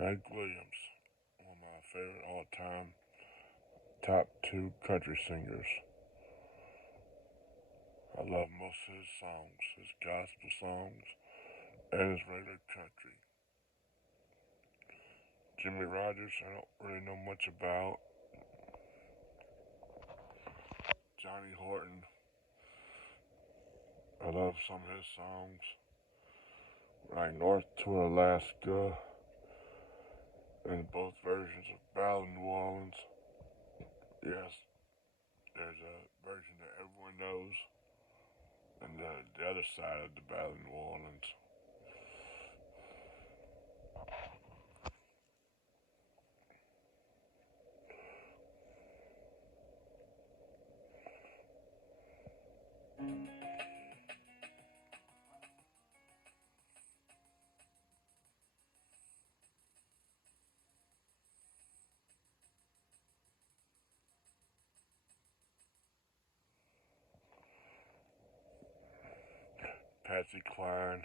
Hank Williams, one of my favorite all-time top two country singers. I love most of his songs, his gospel songs, and his regular country. Jimmy Rogers, I don't really know much about. Johnny Horton, I love some of his songs. Like North to Alaska, and both versions of Ballad of New Orleans. Yes, there's a version that everyone knows, and the other side of the Ballad of New Orleans. Patsy Cline,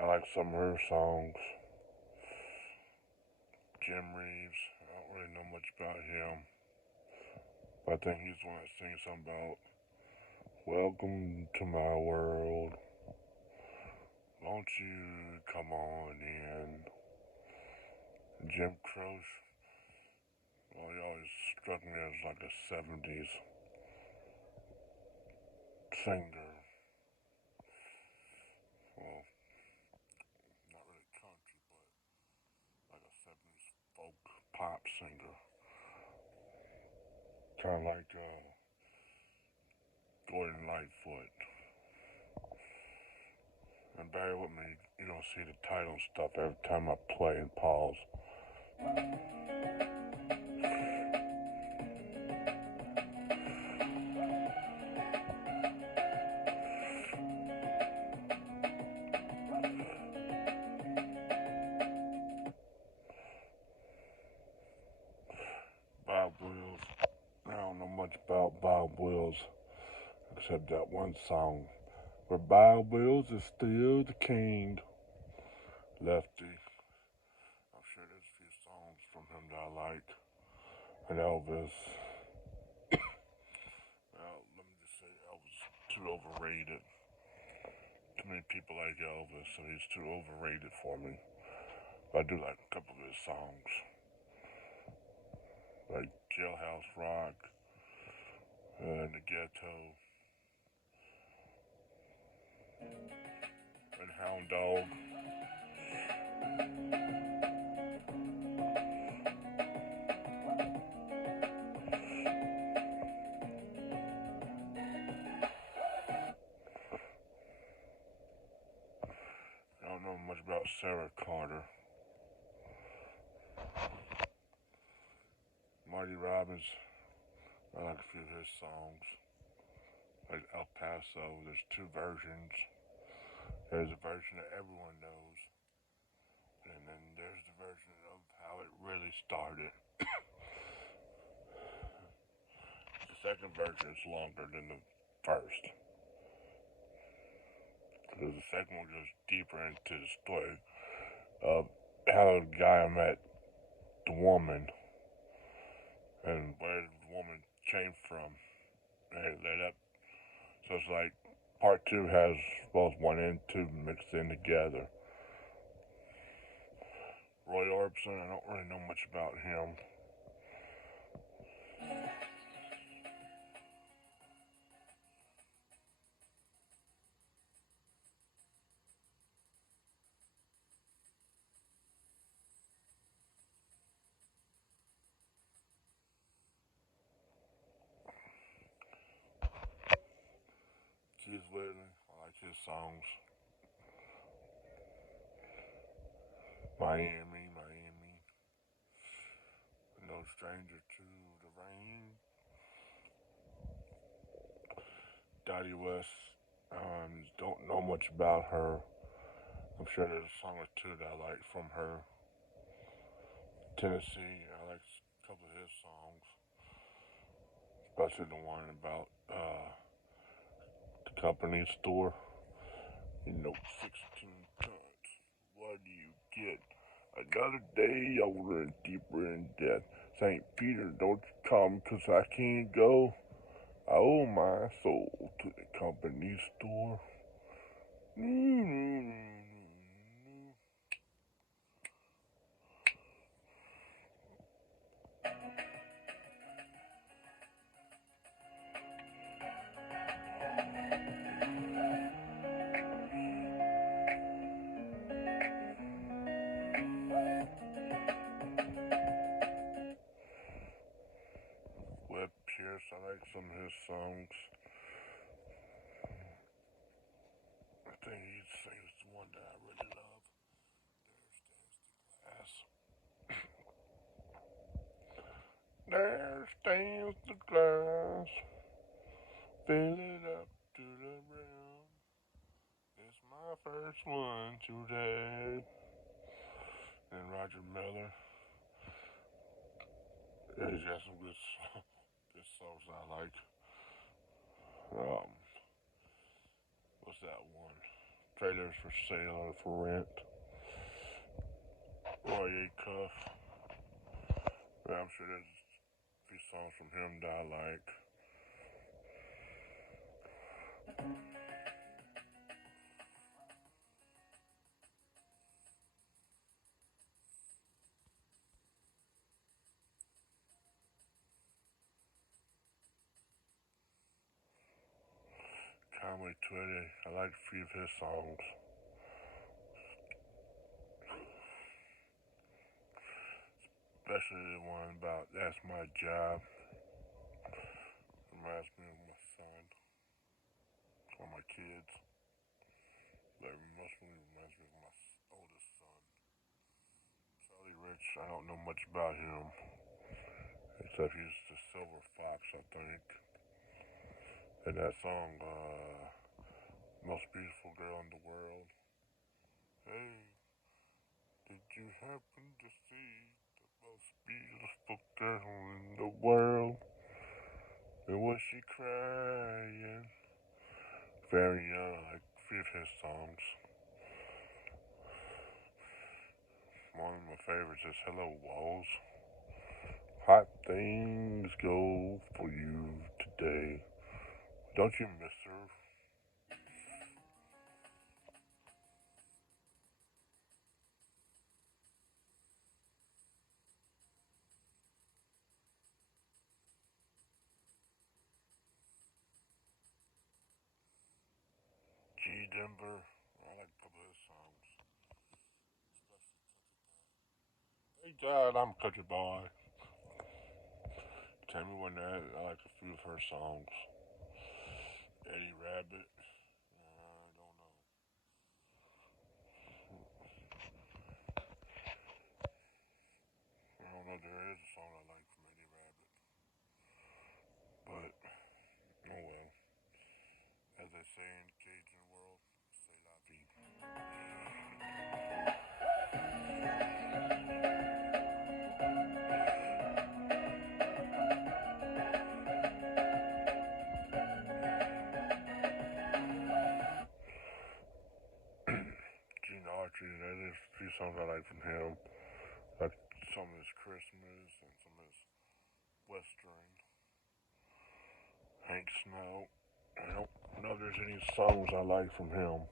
I like some of her songs. Jim Reeves, I don't really know much about him, but I think he's the one that sings something about "Welcome to my world, won't you come on in." Jim Croce, well, he always struck me as like a '70s singer. Well, not really country, but like a '70s folk pop singer. Kind of like Gordon Lightfoot. And bear with me, you don't see the title and stuff every time I play and pause. Bob Wills, I don't know much about Bob Wills except that one song where Bob Wills is still the king. Lefty. I'm sure there's a few songs from him that I like. And Elvis. Well, let me just say Elvis is too overrated. Too many people like Elvis, so he's too overrated for me. But I do like a couple of his songs. Like Jailhouse Rock, and The Ghetto, and Hound Dog. I don't know much about Sarah Carter. Marty Robbins, I like a few of his songs. Like El Paso, there's two versions. There's a version that everyone knows, and then there's the version of how it really started. The second version is longer than the first, because the second one goes deeper into the story of how the guy met the woman and where the woman came from, and it led up. So it's like part two has both one and two mixed in together. Roy Orbison, I don't really know much about him. Keith Whitley, I like his songs. Miami, Miami, No Stranger to the Rain. Dottie West, don't know much about her. I'm sure there's a song or two that I like from her. Tennessee, I like a couple of his songs, especially the one about the company store. 16 tons. What do you get? Another day older and deeper in death. St. Peter, don't you come, 'cause I can't go. I owe my soul to the company store. Webb Pierce, I like some of his songs. I think he sings the one that I really love. There stands the glass. Fill it up to the brim. It's my first one today. And Roger Miller. He's got some good songs I like. Um, what's that one? Trailers for Sale or for Rent. Roy Acuff. Yeah, I'm sure there's a few songs from him that I like. Conway Twitty, I like a few of his songs. Especially the one about That's My Job. Reminds me of my son or my kids. That mostly reminds me of my oldest son. Charlie Rich, I don't know much about him. Except he's the Silver Fox, I think. And that song, Most Beautiful Girl in the World. Hey, did you happen to see the most beautiful girl in the world? And was she crying? Very young, like a few of his songs. One of my favorites is Hello Walls. Hot things go for you today. Don't you miss her? G. Denver. I like a couple of his songs. Hey Dad, I'm a country boy. Tell me when that. I like a few of her songs. Eddie Rabbit. I don't know. I don't know. There is a song I like from Eddie Rabbit, but oh well. As they say in the Cajun world, say la vie. Gene Autry. There's a few songs I like from him. Like some of his Christmas and some of his Western. Hank Snow. I don't know if there's any songs I like from him.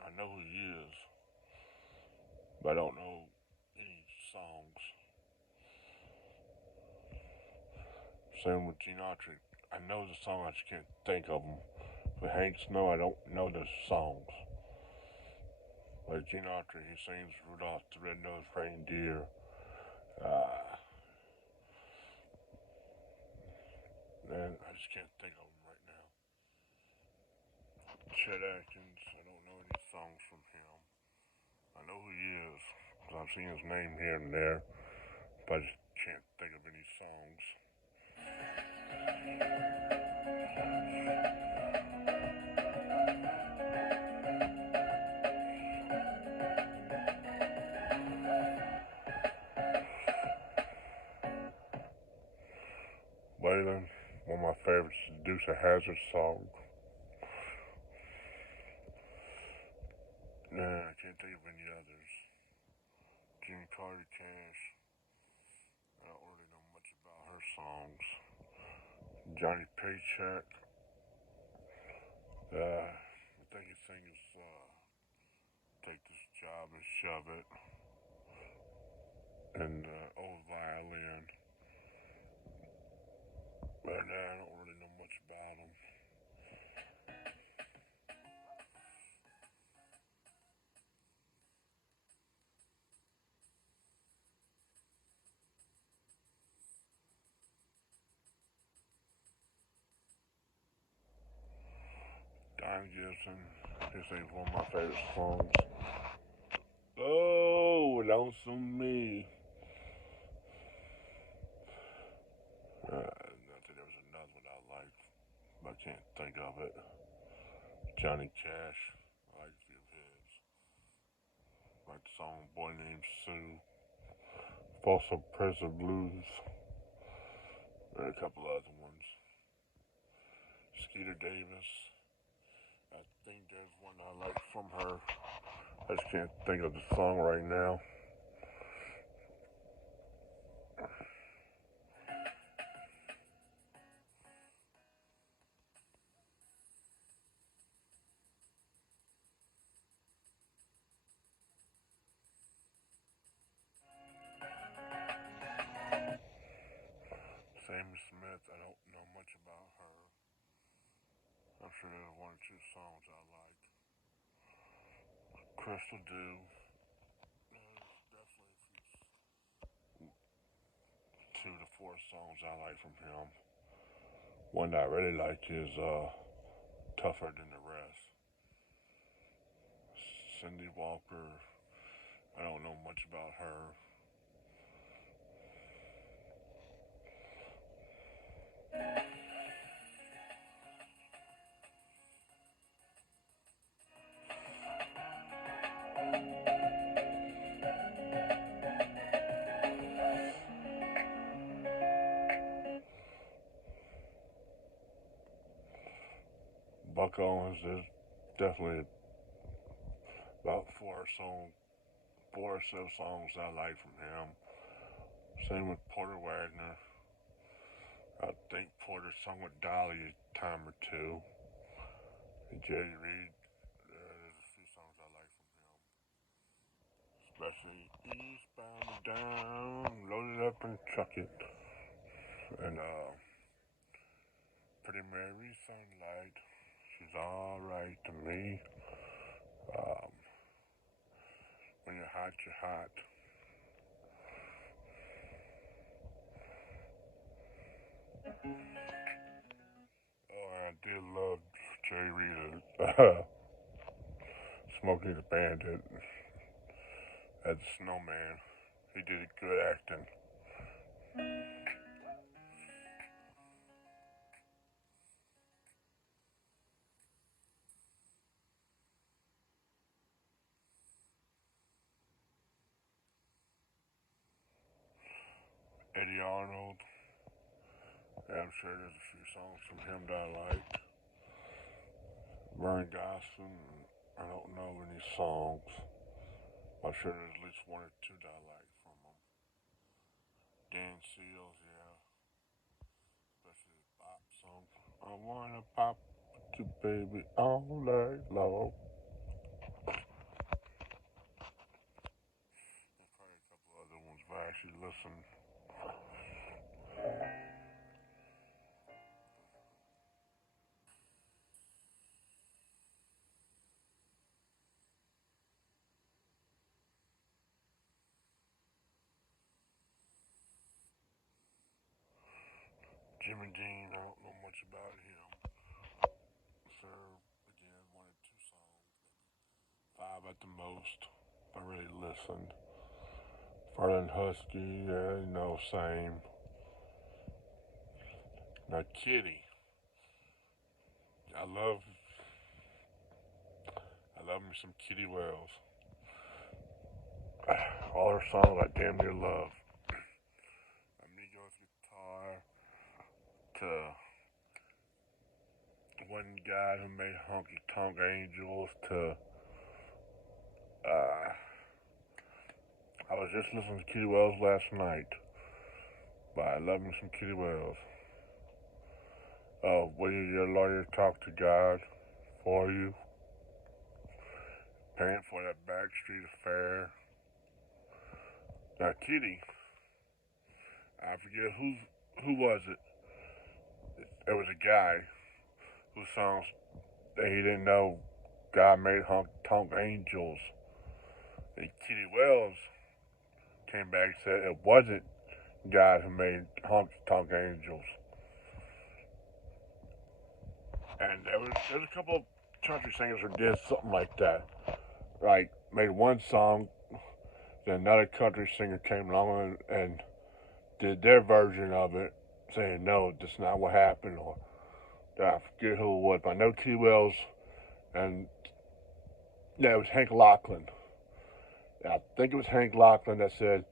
I know who he is, but I don't know any songs. Same with Gene Autry. I know the song, I just can't think of them. With Hank Snow, I don't know the songs. Like Gene Autry, he sings Rudolph the Red-Nosed Reindeer. Uh, and I just can't think of them right now. Chet Atkins, I don't know any songs from him. I know who he is, because I've seen his name here and there, but I just can't think of any songs. Waylon, one of my favorites is the Dukes of Hazzard song. Nah, I can't think of any others. Jimmy Carter Cash. I don't really know much about her songs. Johnny Paycheck. I think his thing is Take This Job and Shove It. And Old Violin. But I don't really know much about him. Don Gibson. This ain't one of my favorite songs. Oh, Lonesome Me. There was another one I liked, but I can't think of it. Johnny Cash. I like a few of his. Like the song Boy Named Sue. Folsom Prison Blues. And a couple other ones. Skeeter Davis. I think there's one I like from her. I just can't think of the song right now. Sammy Smith, I don't know much about her. I'm sure there's one or two songs I like. Crystal Dew. There's definitely two to four songs I like from him. One that I really like is Tougher Than the Rest. Cindy Walker. I don't know much about her. Buck Owens is definitely about four or so songs I like from him. Same with Porter Wagner. I think Porter sung with Dolly a time or two. And Jerry Reed, there's a few songs I like from him. Especially Eastbound and Down, Load It Up and Chuck It. And Pretty Mary Sunlight, she's alright to me. Um, when you're hot, you're hot. Oh, I did love Jerry Reed. Smokey the Bandit as a snowman. He did good acting. Eddie Arnold. Yeah, I'm sure there's a few songs from him that I like. Vern Gosson. I don't know any songs. I'm sure there's at least one or two that I like from him. Dan Seals, yeah. Especially the pop song. I wanna pop to baby all night long. There's probably a couple other ones if I actually listen. Jimmy Dean, I don't know much about him. Sir, again, one or two songs, maybe five at the most. If I really listened. Farland Husky, yeah, you know, same. Now Kitty, I love, I love me some Kitty Wells. All her songs I damn near love. Amigos Guitar to one guy who made Honky Tonk Angels to I was just listening to Kitty Wells last night. But I love me some Kitty Wells. Will your lawyer talk to God for you? Paying for that Backstreet affair. Now, Kitty, I forget who was it. It was a guy whose songs that he didn't know God made honky tonk angels. And Kitty Wells came back and said it wasn't God who made honky tonk angels. And there was a couple of country singers who did something like that. Like made one song, then another country singer came along and did their version of it, saying no, that's not what happened, or I forget who it was. But I know Kitty Wells, and yeah, it was Hank Locklin. I think it was Hank Locklin that said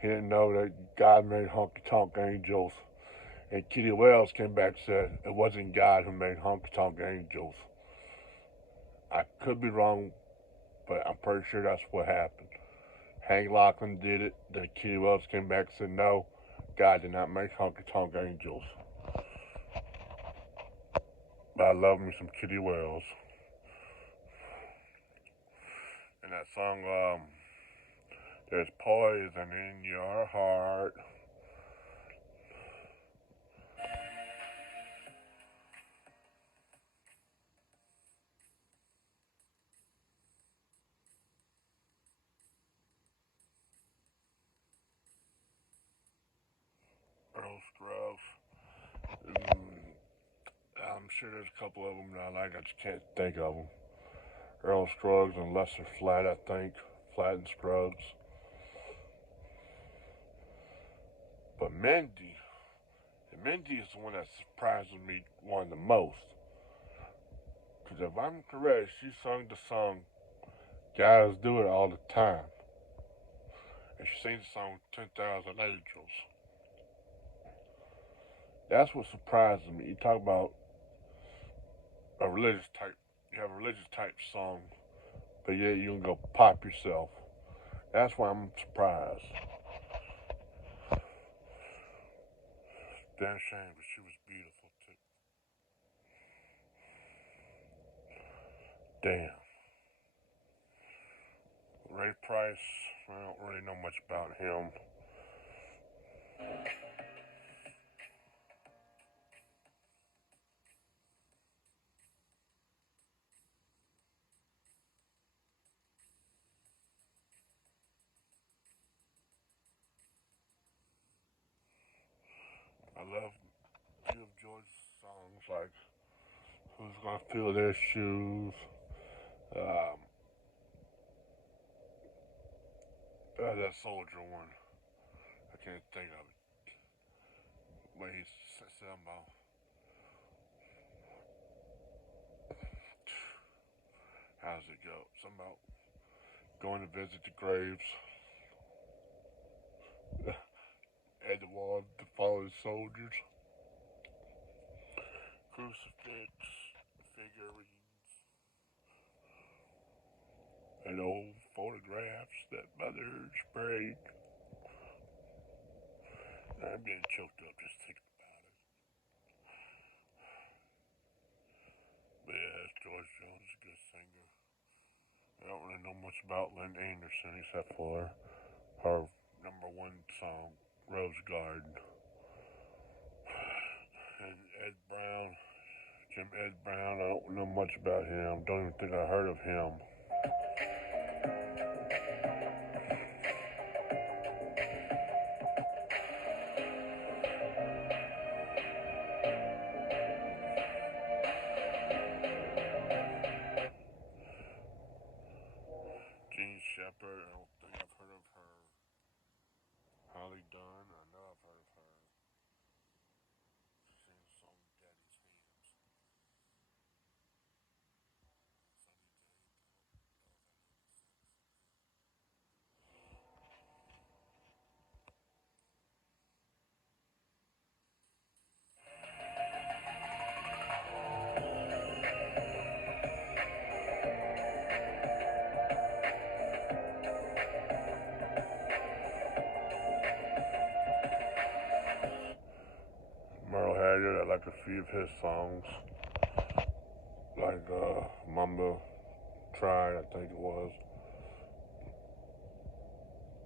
he didn't know that God made honky tonk angels. And Kitty Wells came back and said it wasn't God who made honky tonk angels. I could be wrong, but I'm pretty sure that's what happened. Hank Locklin did it, then Kitty Wells came back and said no, God did not make honky tonk angels. But I love me some Kitty Wells. And that song, there's poison in your heart. Earl Scruggs. I'm sure there's a couple of them that I like. I just can't think of them. Earl Scruggs and Lester Flatt, I think. Flatt and Scruggs. But Mindy is the one that surprises me one the most. Because if I'm correct, she sung the song Guys Do It All the Time. And she sings the song 10,000 Angels. That's what surprises me. You talk about a religious type, you have a religious type song, but yet you can go pop yourself. That's why I'm surprised. Damn shame, but she was beautiful too. Damn. Ray Price, I don't really know much about him. I love a few of George's songs like Who's Gonna Fill Their Shoes, um, that Soldier one. I can't think of it. But he said something about, how's it go? Something about going to visit the graves at the wall to fallen soldiers. Crucifix, figurines, and old photographs that mothers sprayed. I'm getting choked up just thinking about it. But yeah, George Jones, a good singer. I don't really know much about Lynn Anderson except for her number one song, Rose Garden. And Ed Brown, Jim Ed Brown, I don't know much about him. Don't even think I heard of him. Jean Shepard, I don't think I've heard of her. Holly Dunn, I know I've heard of her. She sings the song Daddy's Hands. a few of his songs, like Mama Tried, I think it was.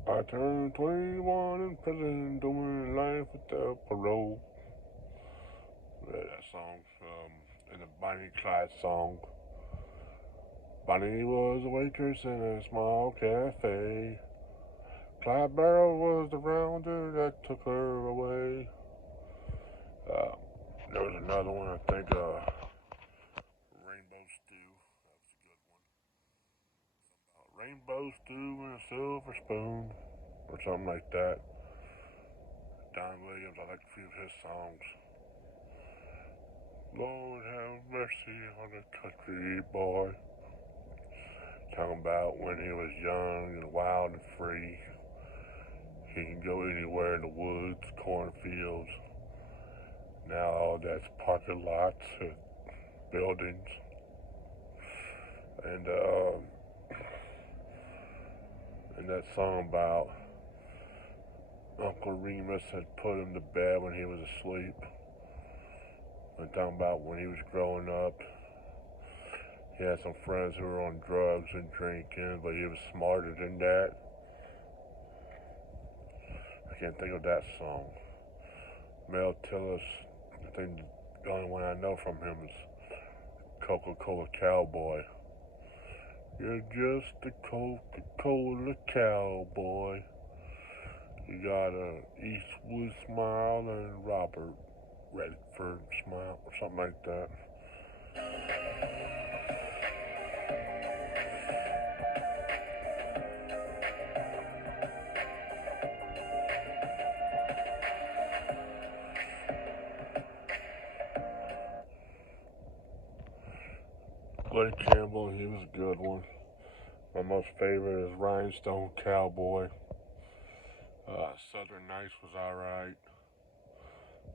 I turned 21 in prison, doing life without parole. Yeah, that song, and the Bonnie and Clyde song. Bonnie was a waitress in a small cafe. Clyde Barrow was the rounder that took her away. Uh, there was another one, I think, Rainbow Stew. That was a good one. Rainbow Stew and a silver spoon, or something like that. Don Williams, I like a few of his songs. Lord have mercy on the country boy. Talking about when he was young and wild and free. He can go anywhere in the woods, cornfields. Now all that's parking lots and buildings. And that song about Uncle Remus had put him to bed when he was asleep. And talking about when he was growing up, he had some friends who were on drugs and drinking, but he was smarter than that. I can't think of that song. Mel Tillis, I think the only one I know from him is Coca-Cola Cowboy. You're just a Coca-Cola cowboy. You got a Eastwood smile and Robert Redford smile, or something like that. Glen Campbell, he was a good one. My most favorite is Rhinestone Cowboy. Southern Nights was alright.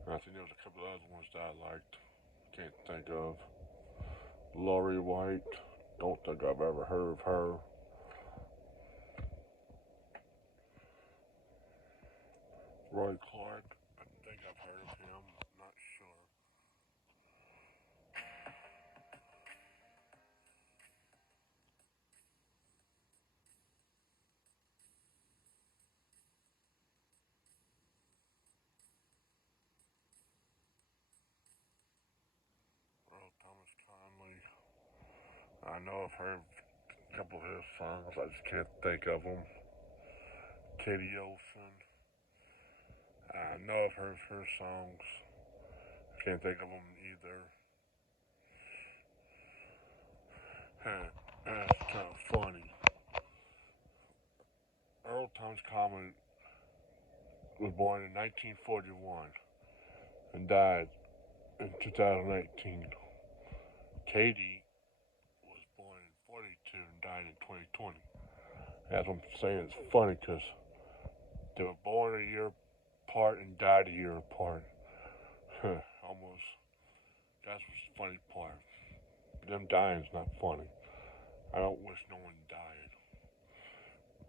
I think there was a couple of other ones that I liked. Can't think of. Lori White. Don't think I've ever heard of her. Roy Clark. I think I've heard of him. Not sure. Earl Thomas Conley. I know I've heard a couple of his songs. I just can't think of them. Katie Olson. I know I've heard her songs. Can't think of them either. That's kind of funny. Earl Thomas Conley was born in 1941 and died in 2018. Katie was born in 42 and died in 2020. As I'm saying, it's funny because they were born a year apart and died a year apart. Almost. That's the funny part. Them dying's not funny. I don't wish no one died,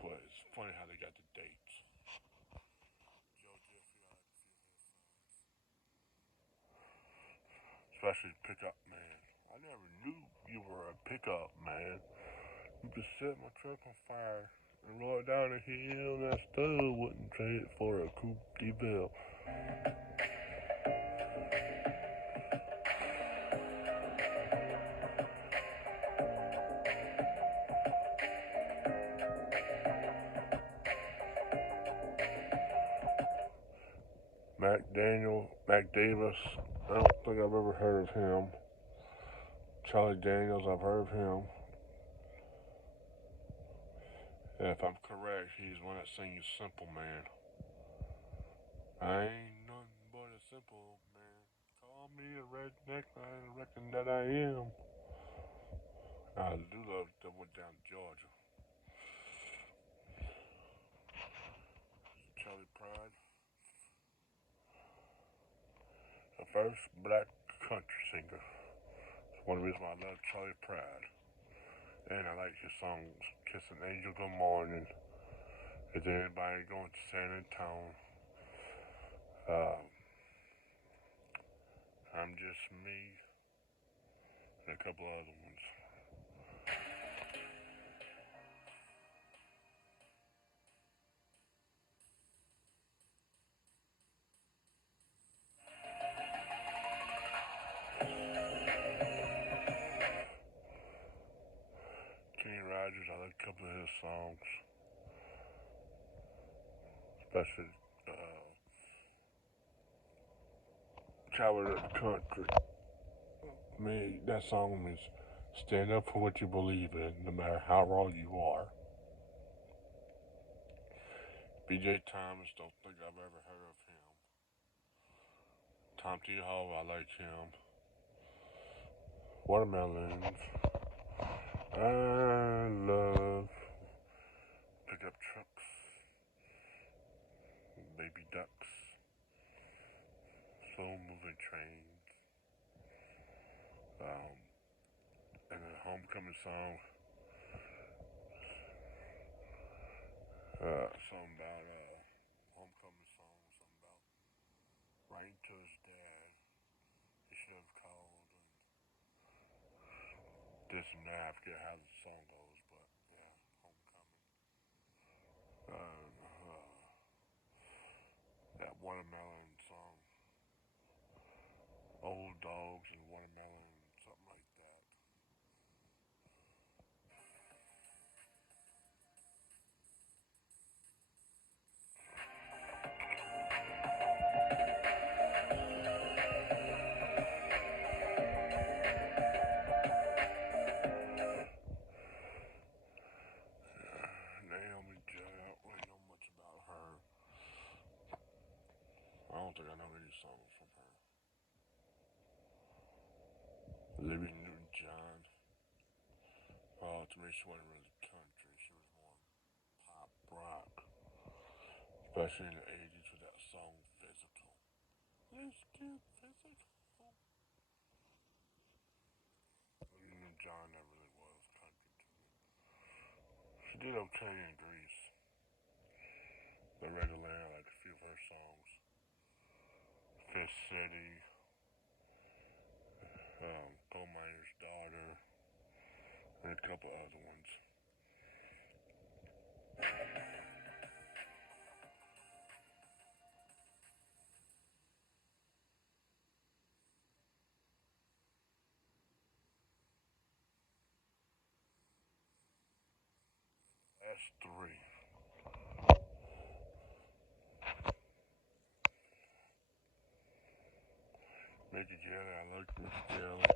but it's funny how they got the dates. Joe Diffie, especially Pickup Man. I never knew you were a pickup man. You could set my truck on fire and roll it down a hill, and I still wouldn't trade it for a Coupe de Ville. Mac Davis, I don't think I've ever heard of him. Charlie Daniels, I've heard of him. And if I'm correct, he's one that sings Simple Man. I ain't nothing but a simple man. Call me a redneck, I reckon that I am. I do love that one down in Georgia. Charlie Pride, the first black country singer. It's one of the reasons why I love Charlie Pride. And I like his songs, Kiss an Angel Good Morning. Is there anybody going to San Antonio? Uh, I'm Just Me, and a couple other ones. Kenny Rogers, I like a couple of his songs, especially Coward of the Country. Me, that song means stand up for what you believe in, no matter how wrong you are. BJ Thomas, don't think I've ever heard of him. Tom T. Hall, I like him. Watermelons. I love pickup trucks, baby ducks, slow moving trains. And a homecoming song. Something about homecoming song. Something about writing to his dad. He should have called and this and that. I forget how the song goes, but yeah, homecoming. That watermelon song. Old dogs and watermelon, something like that. Naomi J. I don't really know much about her. I don't think I know any songs from her. Olivia Newton-John. Oh, to me, she wasn't really country. She was more pop rock, especially in the '80s with that song "Physical." Let's get physical. Olivia Newton-John never really was country to me. She did okay in Grease. The regular, I like a few of her songs. Fish City, Coal Miner's Daughter, and a couple other ones. That's three. Mickey Jelly, I like Mickey Jelly.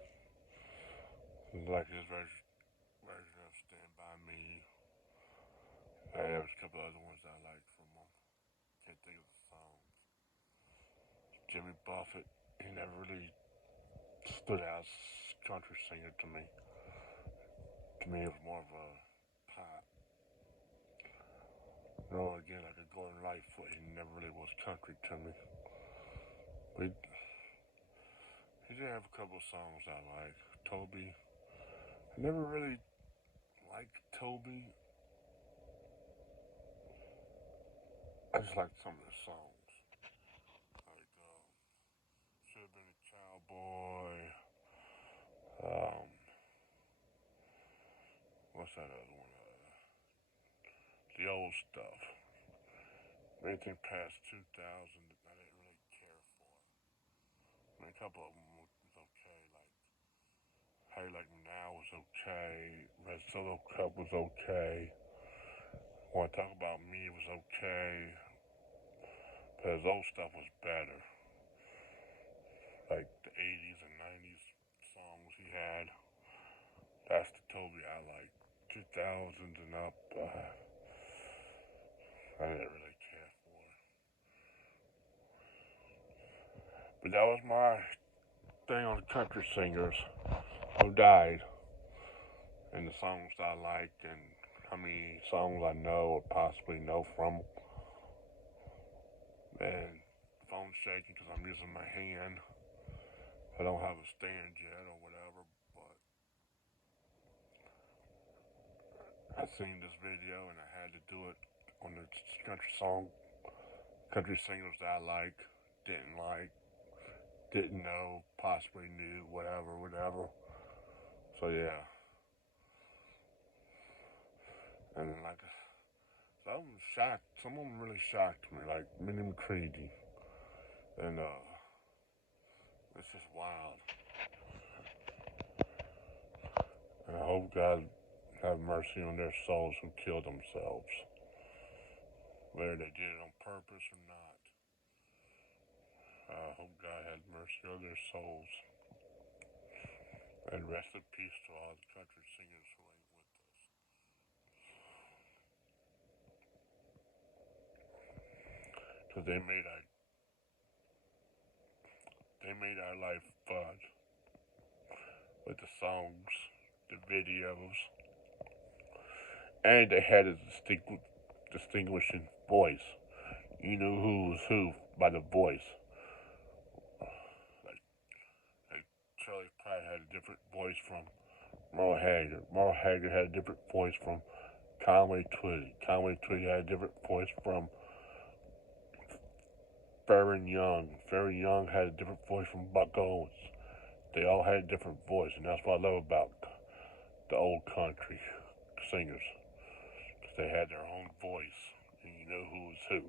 I like his version of Stand By Me. There's a couple other ones I like from him. Can't think of the songs. Jimmy Buffett, he never really stood out as a country singer to me. To me, it was more of a pop. No, again, like a Gordon Lightfoot, he never really was country to me. But he did have a couple of songs I like. Toby, I never really liked Toby. I just liked some of the songs. Like, Should Have Been a Cowboy. Um, what's that other one? The old stuff. Anything past 2000, I didn't really care for. I mean, a couple of them was okay. Like, Hey Like Me Now was okay. Red Solo Cup was okay. Want to Talk About Me was okay. But his old stuff was better. Like the 80s and 90s songs he had. That's the Toby I like. 2000s and up, I didn't really care for. But that was my thing on the country singers who died. And the songs I liked and how many songs I know or possibly know from. And phone's shaking because I'm using my hand. I don't have a stand yet or whatever, but I seen this video and I had to do it on the country singers that I like, didn't like, didn't know, possibly knew, whatever, whatever. So yeah, and like, some shocked. Some of them really shocked me, like Minnie McCready, and it's just wild. And I hope God have mercy on their souls who killed themselves, whether they did it on purpose or not. I hope God has mercy on their souls, and rest in peace to all the country singers who ain't with us. Because they made our life fun with the songs, the videos, and they had a distinguishing voice. You knew who was who by the voice. Like, like Charlie Pratt had a different voice from Merle Haggard. Merle Haggard had a different voice from Conway Twitty. Conway Twitty had a different voice from Farron Young. Farron Young had a different voice from Buck Owens. They all had a different voice, and that's what I love about the old country singers. Because they had their own voice, and you know who was who.